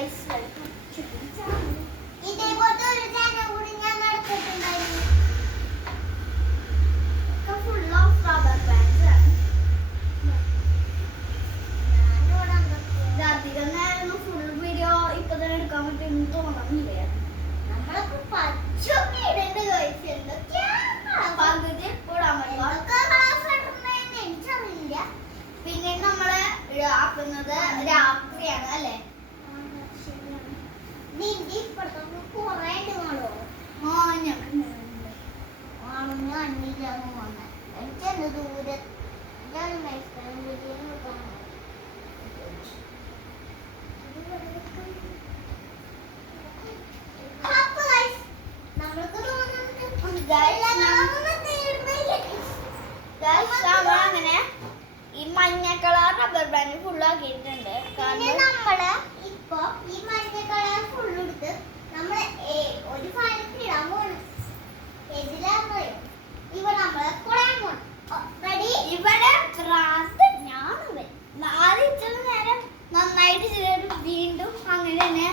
Guys, welcome to my channel. ഇതേപോലത്തെ ഒരു channel കൂടി ഞാൻ നടത്തിയിട്ടുണ്ടായിരുന്നു. ഫുൾ ഓഫ് റബ്ബർ ബാൻഡ്സ് ആണ്. അധികം നേരം ഫുൾ വീഡിയോ ഇപ്പൊ തന്നെ എടുക്കാൻ പറ്റുമെന്ന് തോന്നുന്നില്ല. നമ്മളൊക്കെ പച്ചൊക്കെ ഇടേണ്ട ഗൈസ്, എന്തൊക്കെയാണ് പകുതി ഇടാൻ പറ്റില്ല, എനിക്കറിയില്ല. പിന്നെ നമ്മള് ആക്കുന്നത് രാത്രിയാണ് അല്ലേ? കൊറേ ഇടുന്നോ? എനിക്കെന്ത് ദൂരെ അങ്ങനെ ഈ മഞ്ഞ കളർ റബ്ബർ ബാൻഡ് ഫുൾ ആക്കിയിട്ടുണ്ട്. നമ്മള് ഇപ്പൊ ഈ മഞ്ഞ കളർ ഫുൾ എടുത്ത് നമ്മള് ഒരു ഫാനൊക്കെ ഇടാൻ പോണ്. എതിരാണ് ഇവിടെ നമ്മള് കുളയാൻ പോണം. ഇവിടെ ഞാനുണ്ട്. ആദ്യം ഇത്ര നേരം നന്നായിട്ട് ചെയ്തിട്ട് വീണ്ടും അങ്ങനെ തന്നെ